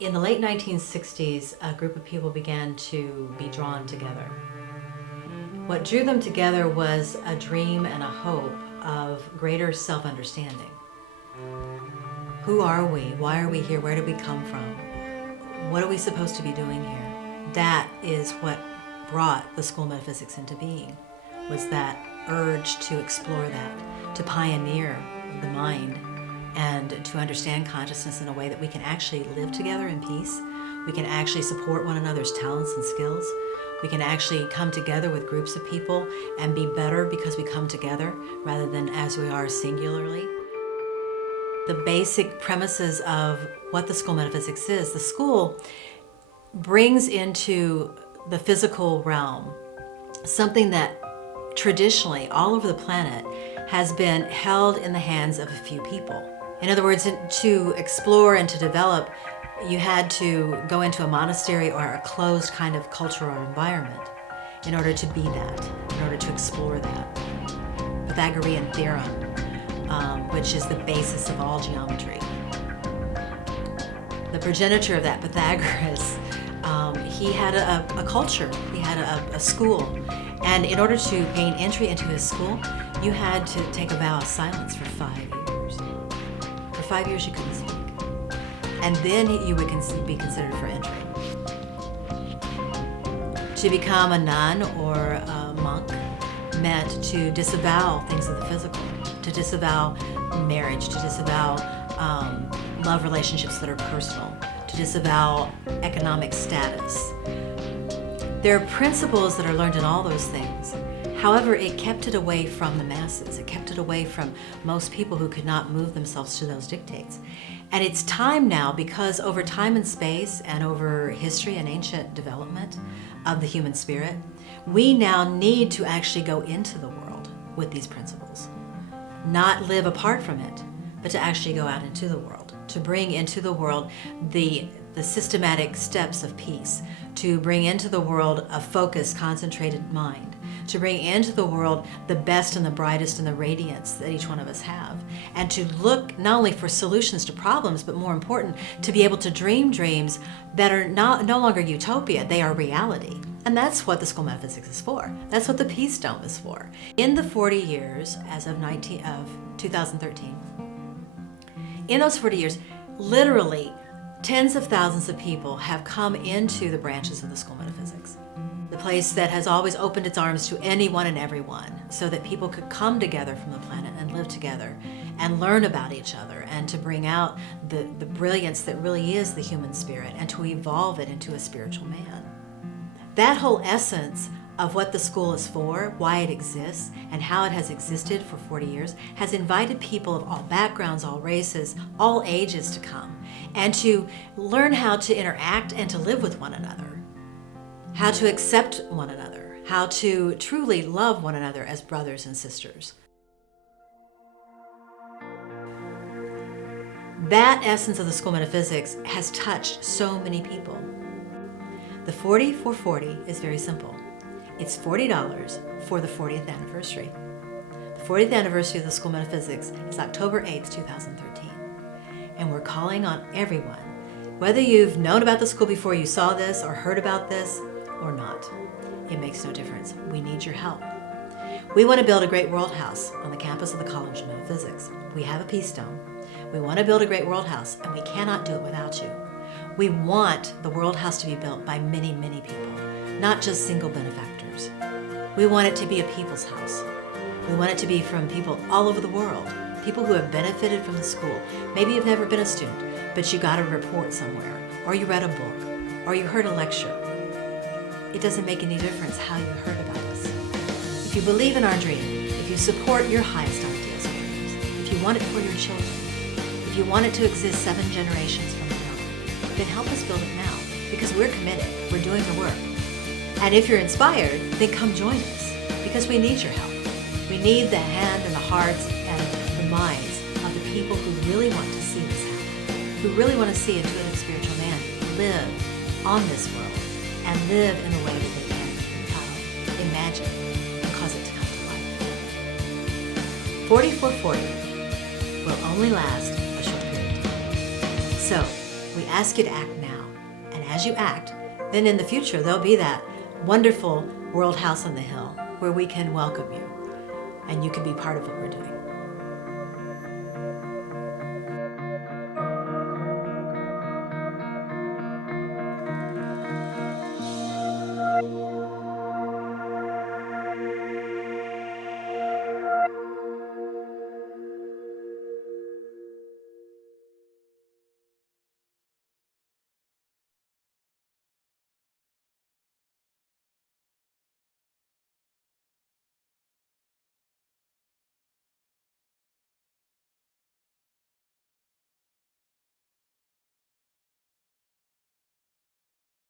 In the late 1960s, a group of people began to be drawn together. What drew them together was a dream and a hope of greater self-understanding. Who are we? Why are we here? Where did we come from? What are we supposed to be doing here? That is what brought the School of Metaphysics into being, was that urge to explore that, to pioneer the mind, and to understand consciousness in a way that we can actually live together in peace. We can actually support one another's talents and skills. We can actually come together with groups of people and be better because we come together rather than as we are singularly. The basic premises of what the School of Metaphysics is, the school brings into the physical realm something that traditionally all over the planet has been held in the hands of a few people. In other words, to explore and to develop, you had to go into a monastery or a closed kind of cultural environment in order to be that, in order to explore that. Pythagorean theorem, which is the basis of all geometry. The progenitor of that, Pythagoras, he had a culture, he had a school. And in order to gain entry into his school, you had to take a vow of silence for 5 years. For 5 years you couldn't speak. And then you would be considered for entry. To become a nun or a monk meant to disavow things of the physical, to disavow marriage, to disavow love relationships that are personal, to disavow economic status. There are principles that are learned in all those things. However, it kept it away from the masses. It kept it away from most people who could not move themselves to those dictates. And it's time now, because over time and space and over history and ancient development of the human spirit, we now need to actually go into the world with these principles. Not live apart from it, but to actually go out into the world, to bring into the world the systematic steps of peace, to bring into the world a focused, concentrated mind, to bring into the world the best and the brightest and the radiance that each one of us have, and to look not only for solutions to problems, but more important, to be able to dream dreams that are no longer utopia, they are reality. And that's what the School of Metaphysics is for. That's what the Peace Dome is for. In the 40 years, as of 2013, in those 40 years, literally tens of thousands of people have come into the branches of the School of Metaphysics. The place that has always opened its arms to anyone and everyone so that people could come together from the planet and live together and learn about each other and to bring out the brilliance that really is the human spirit and to evolve it into a spiritual man. That whole essence of what the school is for, why it exists, and how it has existed for 40 years, has invited people of all backgrounds, all races, all ages to come and to learn how to interact and to live with one another, how to accept one another, how to truly love one another as brothers and sisters. That essence of the School of Metaphysics has touched so many people. The 40 for 40 is very simple. It's $40 for the 40th anniversary. The 40th anniversary of the School of Metaphysics is October 8th, 2013. And we're calling on everyone, whether you've known about the school before you saw this or heard about this or not. It makes no difference. We need your help. We want to build a great world house on the campus of the College of Metaphysics. We have a Peace Dome. We want to build a great world house, and we cannot do it without you. We want the world house to be built by many, many people, not just single benefactors. We want it to be a people's house. We want it to be from people all over the world, people who have benefited from the school. Maybe you've never been a student, but you got a report somewhere, or you read a book, or you heard a lecture. It doesn't make any difference how you heard about us. If you believe in our dream, if you support your highest ideals and dreams, if you want it for your children, if you want it to exist 7 generations from now, then help us build it now, because we're committed, we're doing the work. And if you're inspired, then come join us, because we need your help. We need the hand and the hearts and the minds of the people who really want to see this happen, who really want to see a intuitive spiritual man live on this world and live in the way that they can imagine and cause it to come to life. 4440 will only last a short period of time. So we ask you to act now. as you act, then in the future there'll be that wonderful world house on the hill where we can welcome you and you can be part of what we're doing.